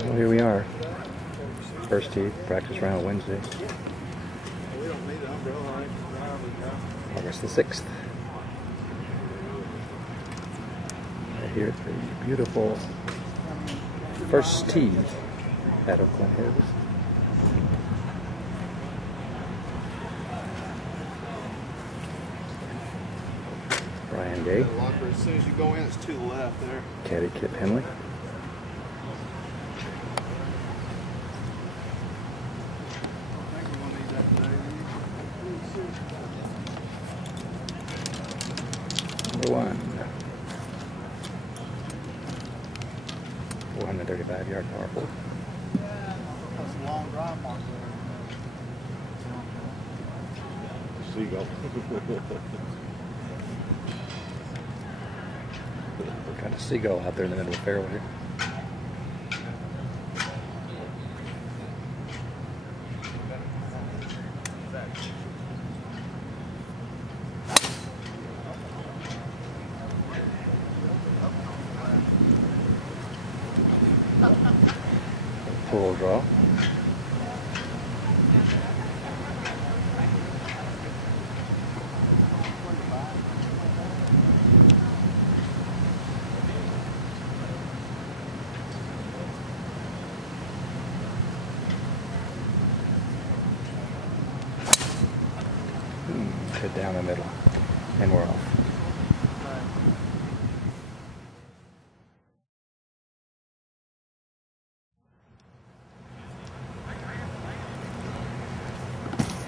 Well, here we are. First tee, practice round Wednesday. August the 6th. Right here at the beautiful first tee at Oakland Hills. Brian Day. As soon as you go in, it's to the left there. Caddy Kip Henley. Number one. 435-yard par 4. That's a long drive mark there. Seagull. Got a seagull out there in the middle of the fairway. Full draw. Hit down the middle, and we're off.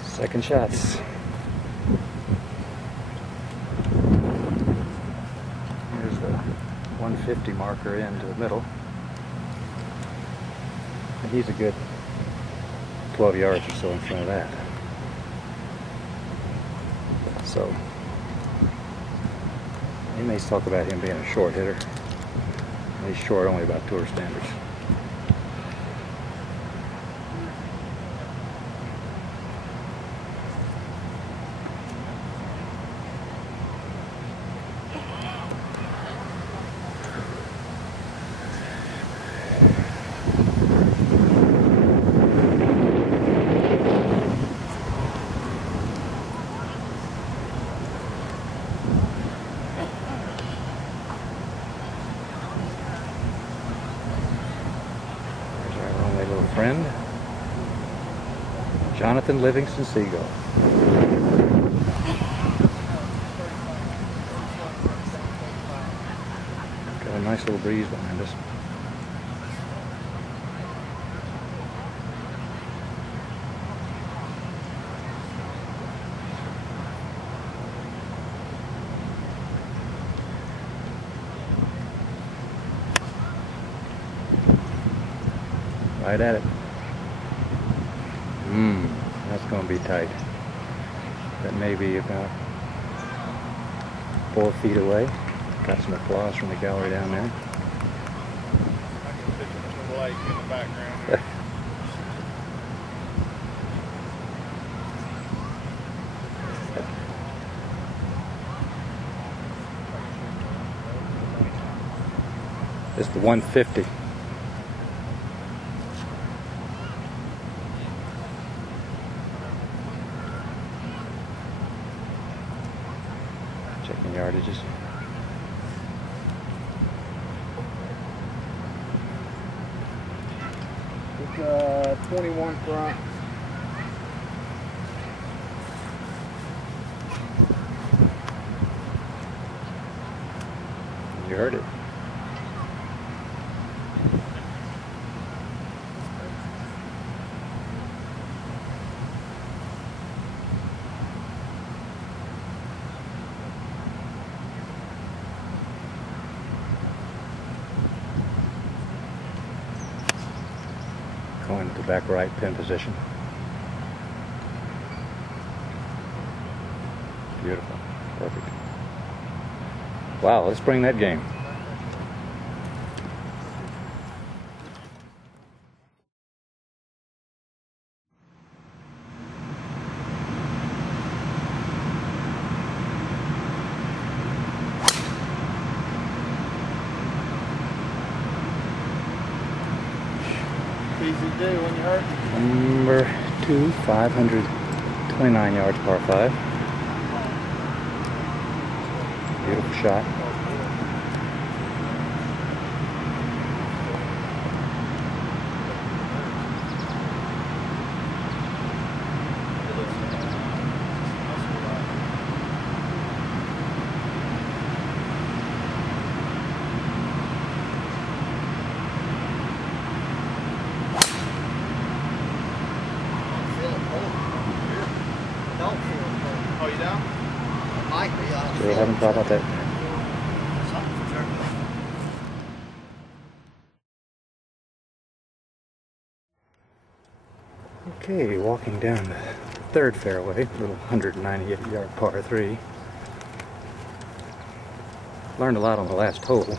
Second shots. Here's the 150 marker into the middle. And he's a good 12 yards or so in front of that. So, inmates talk about him being a short hitter. He's short only about tour standards. Friend, Jonathan Livingston Seagull. Got a nice little breeze behind us. Right at it. That's going to be tight. That may be about 4 feet away. Got some applause from the gallery down there. The lake in the background. It's the 150. Checking yardages. It's 21 front. You heard it. Going to back right pin position. Beautiful. Perfect. Wow, let's bring that game. you do when you hurt? Number 2, 529 yards, par 5. Beautiful shot. Oh, you down? Might be. Still haven't thought about that. Okay, walking down the third fairway, little 198-yard par 3. Learned a lot on the last hole.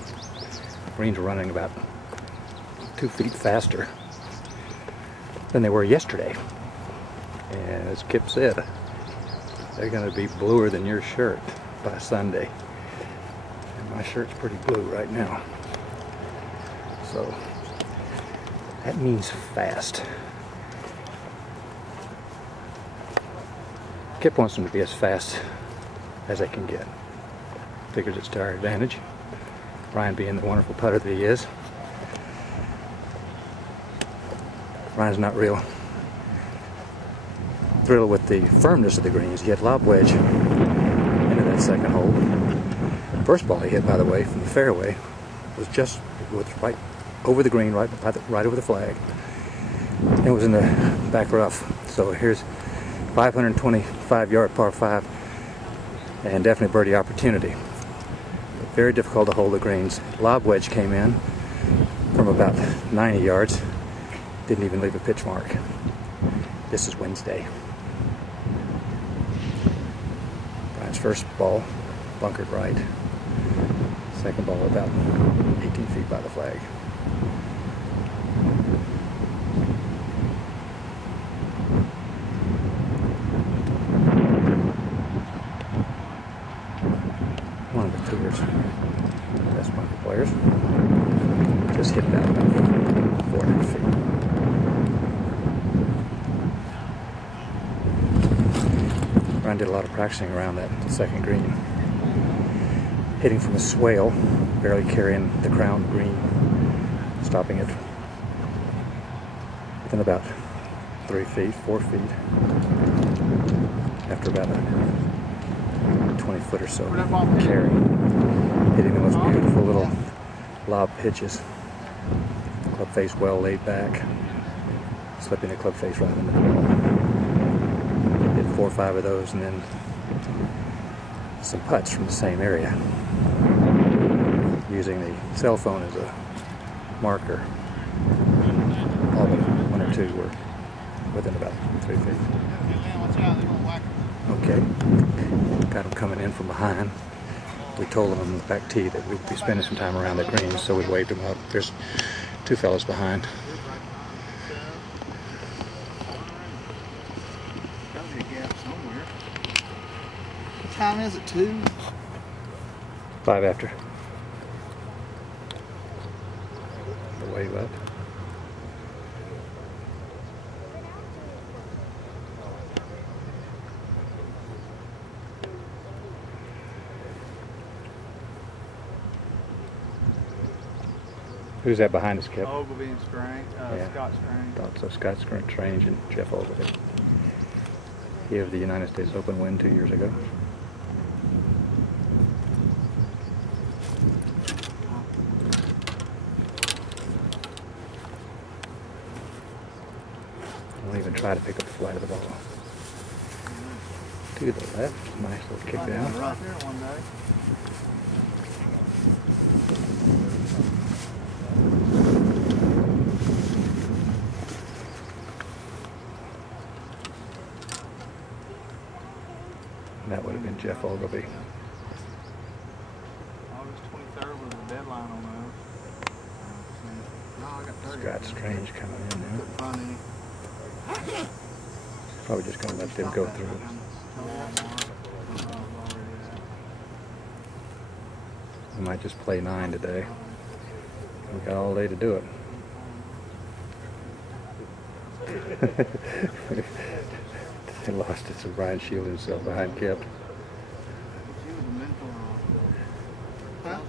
Greens were running about 2 feet faster than they were yesterday. And as Kip said, they're going to be bluer than your shirt by Sunday. And my shirt's pretty blue right now. So that means fast. Kip wants them to be as fast as they can get. Figures it's to our advantage. Ryan being the wonderful putter that he is. Ryan's not real thrilled with the firmness of the greens. He had lob wedge into that second hole. First ball he hit, by the way, from the fairway was just right over the green, right over the flag. It was in the back rough. So here's 525-yard par 5, and definitely birdie opportunity. Very difficult to hold the greens. Lob wedge came in from about 90 yards. Didn't even leave a pitch mark. This is Wednesday. Brian's first ball bunkered right. Second ball about 18 feet by the flag. One of the tour's best bunker players. Just hit that about 400 feet. Ryan did a lot of practicing around that second green. Hitting from a swale, barely carrying the crown green, stopping it within about 3 feet, 4 feet, after about a 20 foot or so carry. Hitting the most beautiful little lob pitches. Club face well laid back, slipping the club face right into the ball. Hit 4 or 5 of those, and then some putts from the same area, using the cell phone as a marker. All but 1 or 2 were within about 3 feet. Okay, got them coming in from behind. We told them on the back tee that we'd be spending some time around the greens, so we waved them up. There's 2 fellas behind. What time is it? 2? 5 after. The wave up. Who's that behind us, Kip? Ogilvy and Strange, Yeah. Scott Strange. Thought so. Scott Strange and Jeff Ogilvy. He had the United States Open win 2 years ago. I'll even try to pick up the flight of the ball. To the left, nice little kick down. Right there one day. That would have been Jeff Ogilvy. August 23rd was the deadline on those. No, I got 30. Scott Strange coming in now. Couldn't find any. Probably just going to let them go through. We might just play 9 today. We got all day to do it. They lost it, so Brian shielded himself behind Kip. She was a mentor. Huh?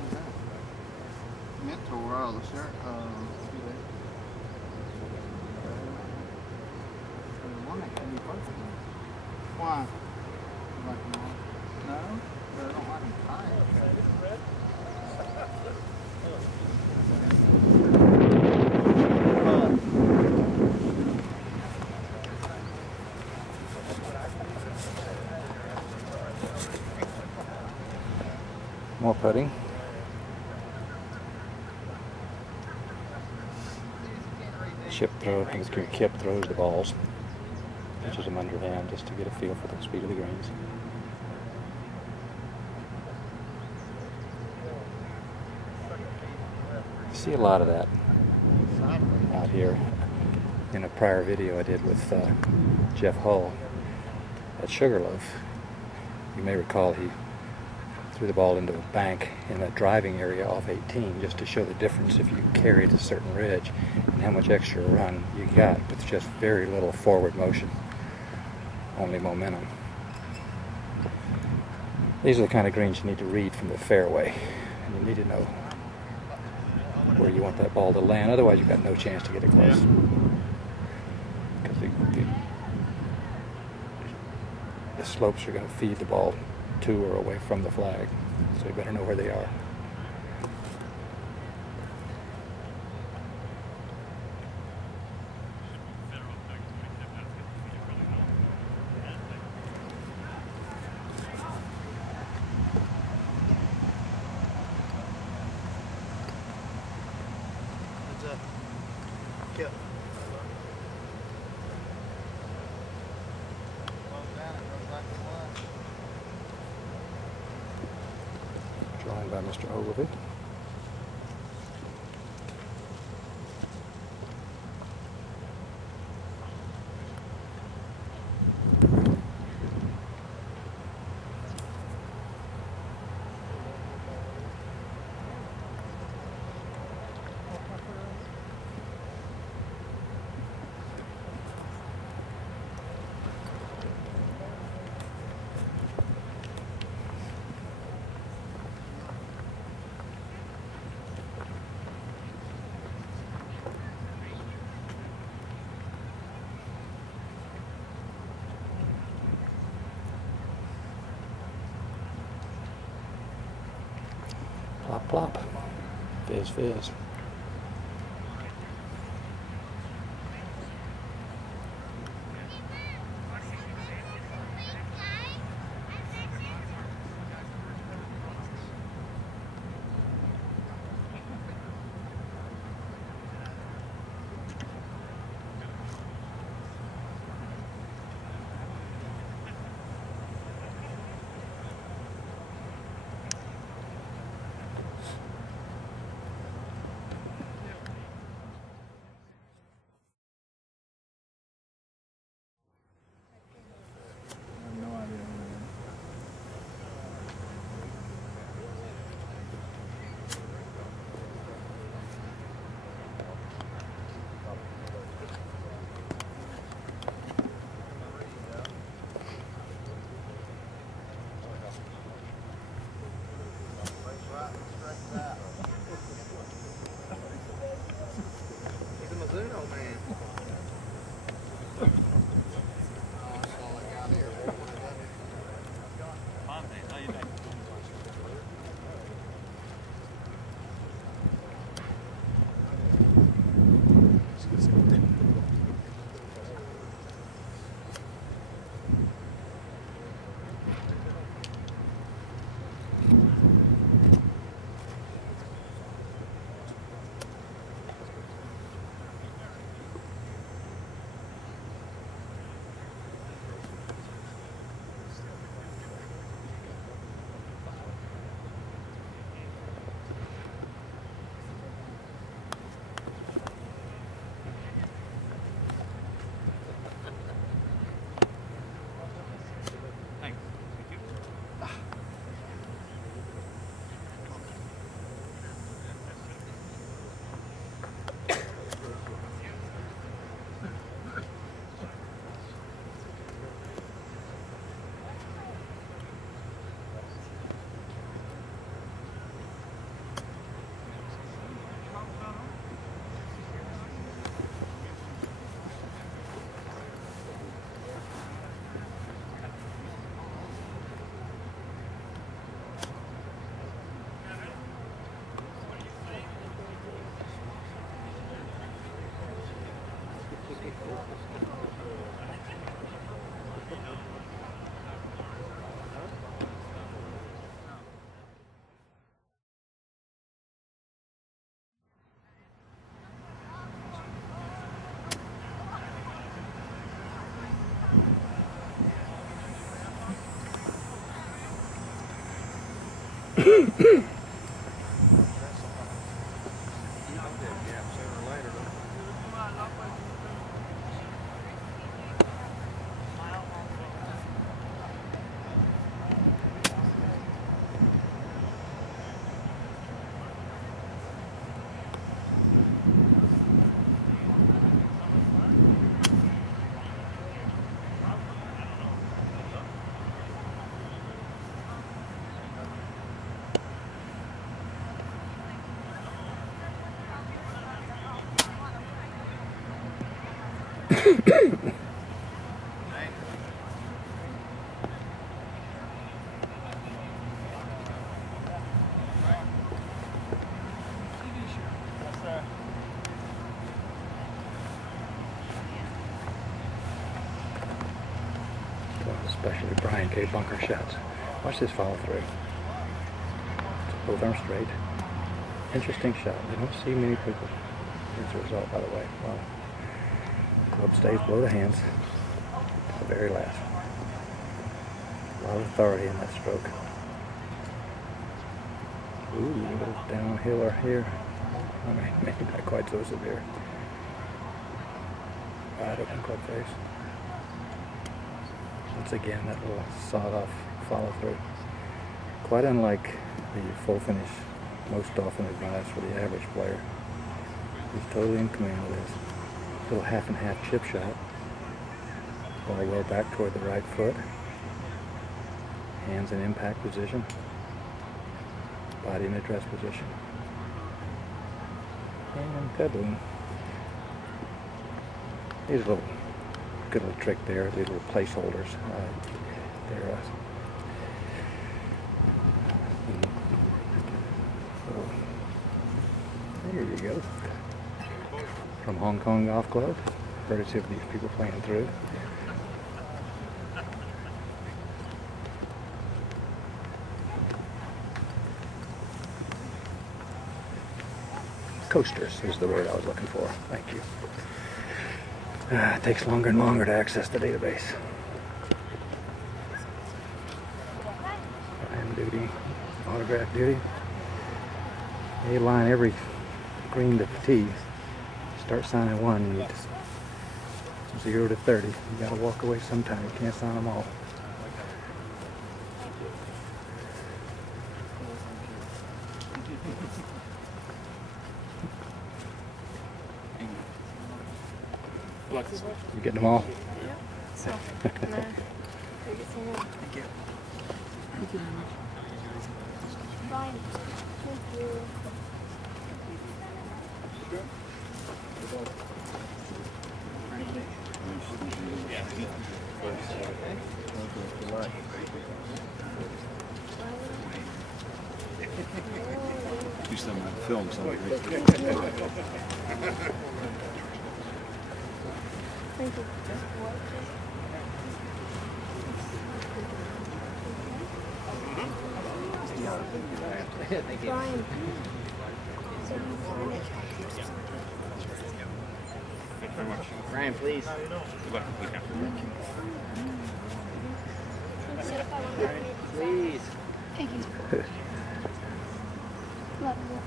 Mentor, the shirt. The one that can be perfect. Why? You like them all? No, but I don't like them tight. More putting. Kip throws the balls. Pitches them underhand just to get a feel for the speed of the greens. You see a lot of that out here. In a prior video I did with Jeff Hull at Sugarloaf, you may recall he threw the ball into a bank in a driving area off 18 just to show the difference if you carried a certain ridge and how much extra run you got with just very little forward motion, only momentum. These are the kind of greens you need to read from the fairway, and you need to know where you want that ball to land, otherwise you've got no chance to get it close. Because the slopes are going to feed the ball to or away from the flag, so you better know where they are. Heads up. Kip. Slows down, it goes back to the left. Drawing by Mr. Ogilvy. Plop, plop. Fizz, fizz. Especially Brian K. bunker shots. Watch this follow through. Both arms straight. Interesting shot. You don't see many people. Here's the result, by the way. Wow. Club stays below the hands. The very last. A lot of authority in that stroke. Ooh, a little downhiller here. I mean, maybe not quite so severe. Wide open club face. Once again, that little sawed-off follow-through. Quite unlike the full finish most often advised for the average player. He's totally in command of this. Little half and half chip shot. Ball well back toward the right foot. Hands in impact position. Body in address position. And pedaling. Here's a little good little trick there. These little placeholders. There you go. From Hong Kong Golf Club. Courtesy of these people playing through. Coasters is the word I was looking for. Thank you. It takes longer and longer to access the database. Sign duty, autograph duty. They line every green to tee. Start signing one, you need to 0 to 30. You gotta walk away sometime. You can't sign them all. You getting them all? Yeah. So, can I get some more? Thank you. Thank you very much. Brian, thank you. Do some film something. Thank you. Brian. Ryan, please. Please. Thank you. Love you.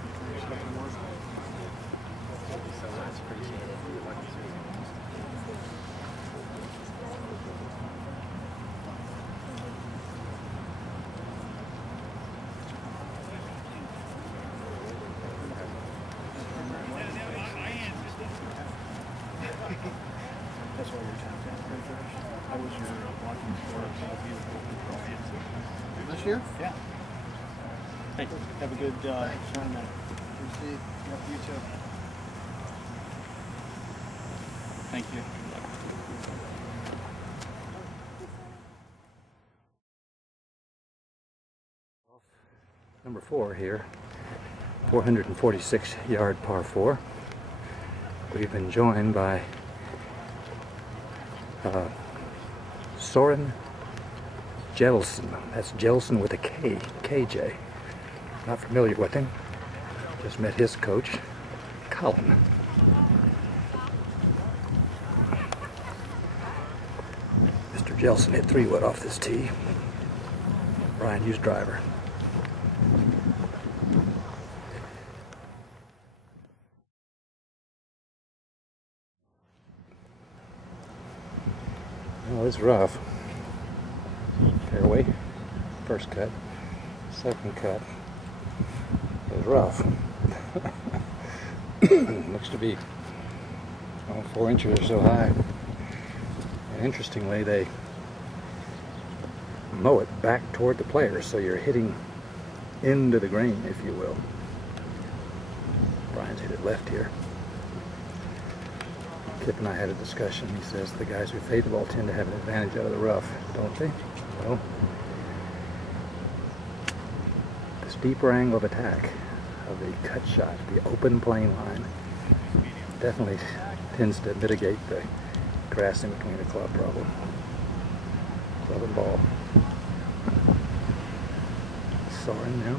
That's why you're tapped out pretty fresh. How was your walking tour? This year? Yeah. Hey, have a good tournament. Good Yep, you too. Thank you. Number 4 here, 446 yard par 4. We've been joined by Soren Jelson. That's Jelson with a K, KJ. Not familiar with him. Just met his coach, Colin. Mr. Jelson hit 3-wood off this tee. Brian used driver. Well, it's rough. Fairway, first cut, second cut is rough. Looks to be 4 inches or so high. And interestingly, they mow it back toward the players, so you're hitting into the green, if you will. Brian's hit it left here. Kip and I had a discussion. He says the guys who fade the ball tend to have an advantage out of the rough, don't they? Well, the steeper angle of attack of the cut shot, the open plane line, definitely tends to mitigate the grass in between the club problem. Club and ball. Soaring now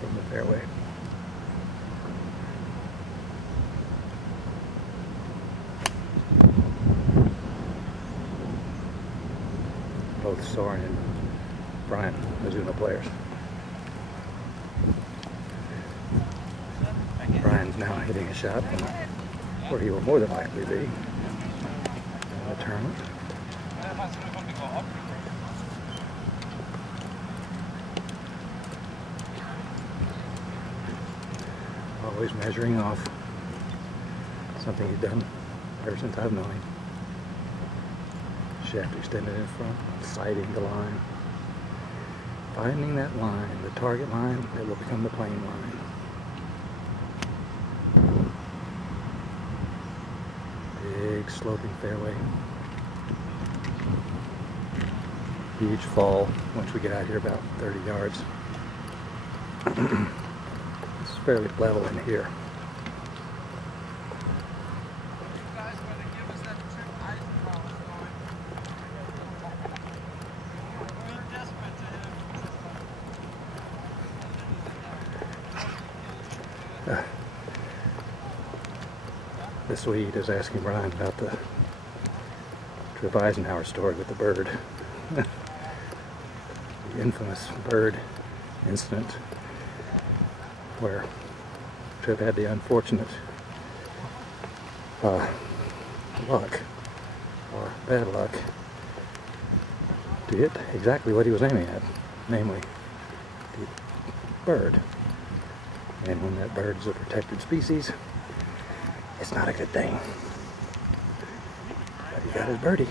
from the fairway. Both Soren and Brian Mizuno players. Brian's now hitting a shot from where he will more than likely be in the tournament. Always measuring off, something he's done ever since I've known him. Shaft extended in front, sighting the line, finding that line, the target line that will become the plane line. Big sloping fairway. Huge fall once we get out here about 30 yards. It's fairly level in here. The Swede is asking Brian about the Trip Eisenhower story with the bird. The infamous bird incident where Trip had the unfortunate luck, or bad luck, to hit exactly what he was aiming at, namely the bird. And when that bird is a protected species, it's not a good thing. But he got his birdie.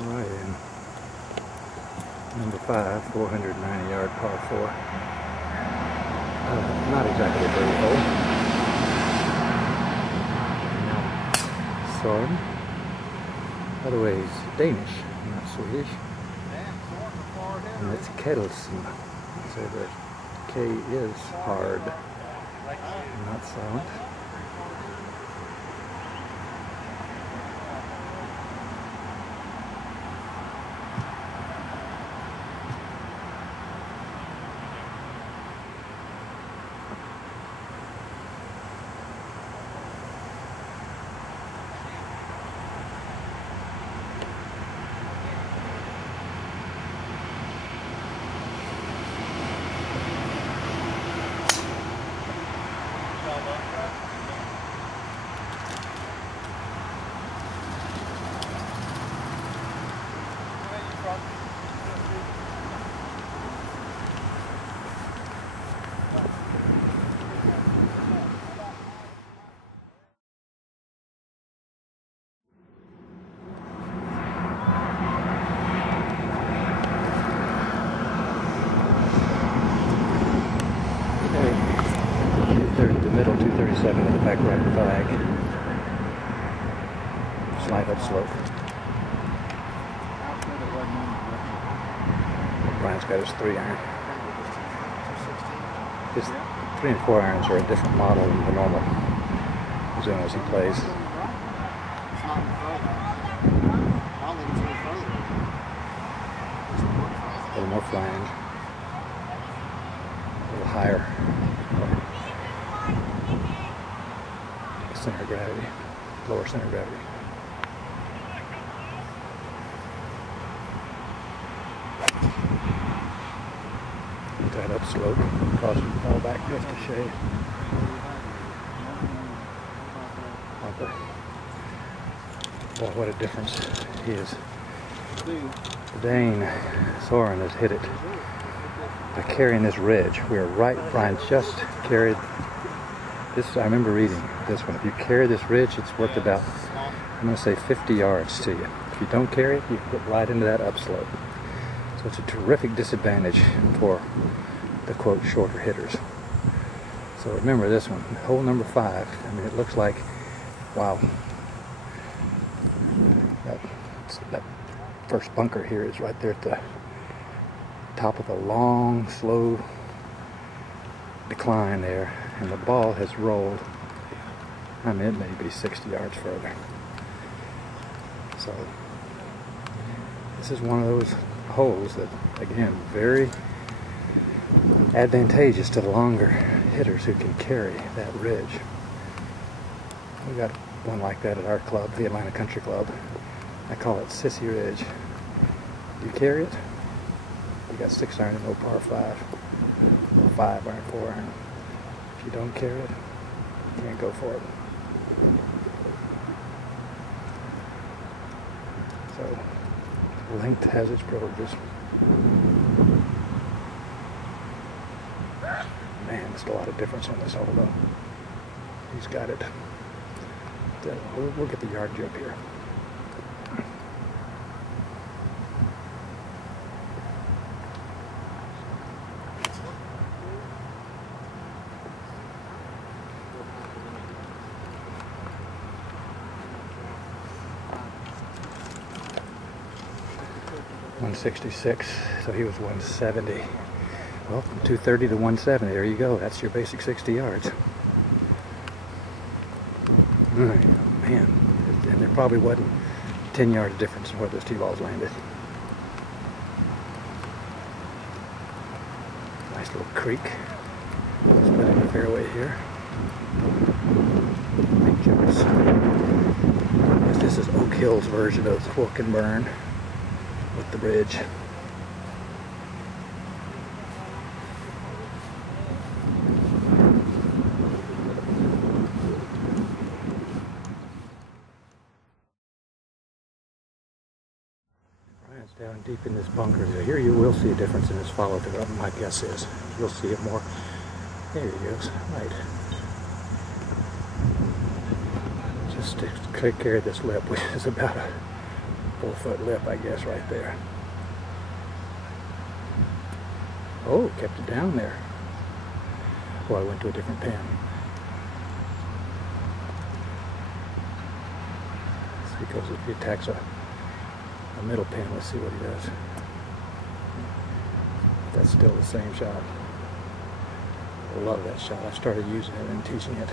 Alright then. Number 5, 490-yard par 4. Not exactly a birdie hole. Now, Soren. By the way, he's Danish, not Swedish. And it's Kedelsen, so the K is hard, not silent. Middle 237 in the back right flag. Slight upslope. Brian's got his 3-iron. His 3 and 4 irons are a different model than the normal Mizunos he plays. A little more flange. A little higher. center of gravity, lower center of gravity. That upslope, cause it to fall back just a shade. Boy, what a difference he is. Dane Soren has hit it by carrying this ridge. We are right, Brian just carried this. I remember reading this one. If you carry this ridge, it's worth about, I'm going to say 50 yards to you. If you don't carry it, you get right into that upslope. So it's a terrific disadvantage for the quote shorter hitters. So remember this one, hole number 5. I mean, it looks like, wow, that first bunker here is right there at the top of the long, slow decline there, and the ball has rolled. I mean, it may be 60 yards further. So this is one of those holes that, again, very advantageous to the longer hitters who can carry that ridge. We got one like that at our club, the Atlanta Country Club. I call it Sissy Ridge. You carry it, you got 6 iron and no par 5, or 5 iron, 4 iron. If you don't carry it, you can't go for it. So length has its privileges. Man, there's a lot of difference on this hole though. He's got it. We'll get the yardage up here. .166, so he was 170. Well, from 230 to 170, there you go. That's your basic 60 yards. Man, and there probably wasn't 10 yards difference in where those tee balls landed. Nice little creek splitting the fairway here. Big jumpers. This is Oak Hill's version of Hook and Burn with the bridge. Brian's down deep in this bunker. Here you will see a difference in his follow through. My guess is you'll see it more. There he goes. Right. Just to carry this lip, which is about a 4-foot lip, I guess, right there. Oh, kept it down there. Oh, I went to a different pin. It's because if he attacks a middle pin, let's see what he does. That's still the same shot. I love that shot. I started using it and teaching it.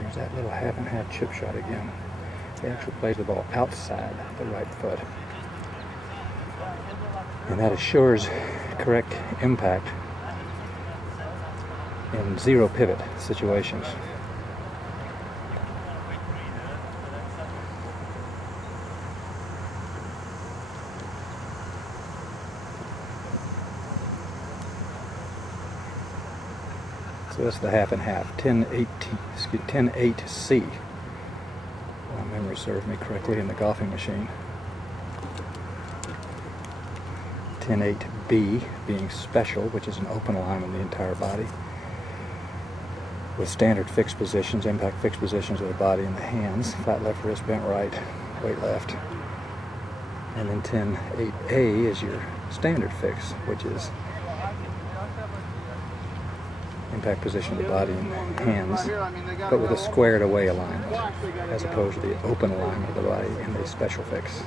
There's that little half and half chip shot again. He actually plays the ball outside the right foot. And that assures correct impact in zero pivot situations. So that's the half and half, 10-8C. My memory serves me correctly in the golfing machine. 10-8B being special, which is an open alignment of the entire body, with standard fixed positions, impact fixed positions of the body and the hands, flat left wrist, bent right, weight left. And then 10-8A is your standard fix, which is impact position of the body and hands, but with a squared away alignment, as opposed to the open alignment of the body in the special fix.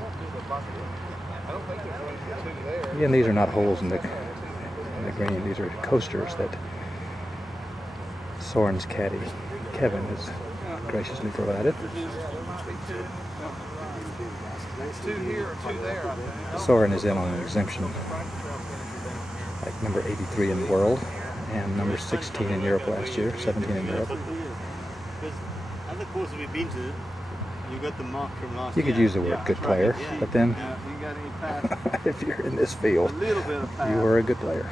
Again, these are not holes in the on the green. These are coasters that Soren's caddy, Kevin, has graciously provided. Two here or two there, I think. Soren is in on an exemption, like number 83 in the world, and number 16 in Europe last year, 17 in Europe. Because other courses we've been to, you got the mark from last You year. could use the word good player, but then Yeah, if you got any pass, if you're in this a field, little bit of pass. you were a good player.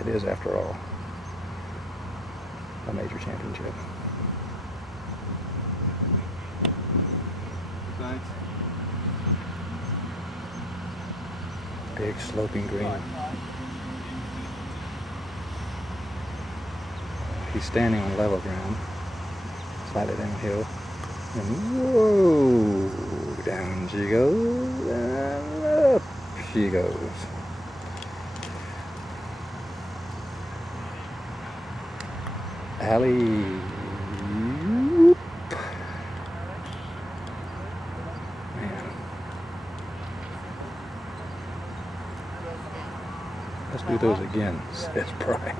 It is, after all, a major championship. Thanks. Big sloping green. He's standing on level ground, slightly downhill, and whoa, down she goes, and up she goes. Alley. Let's do those again, says Brian.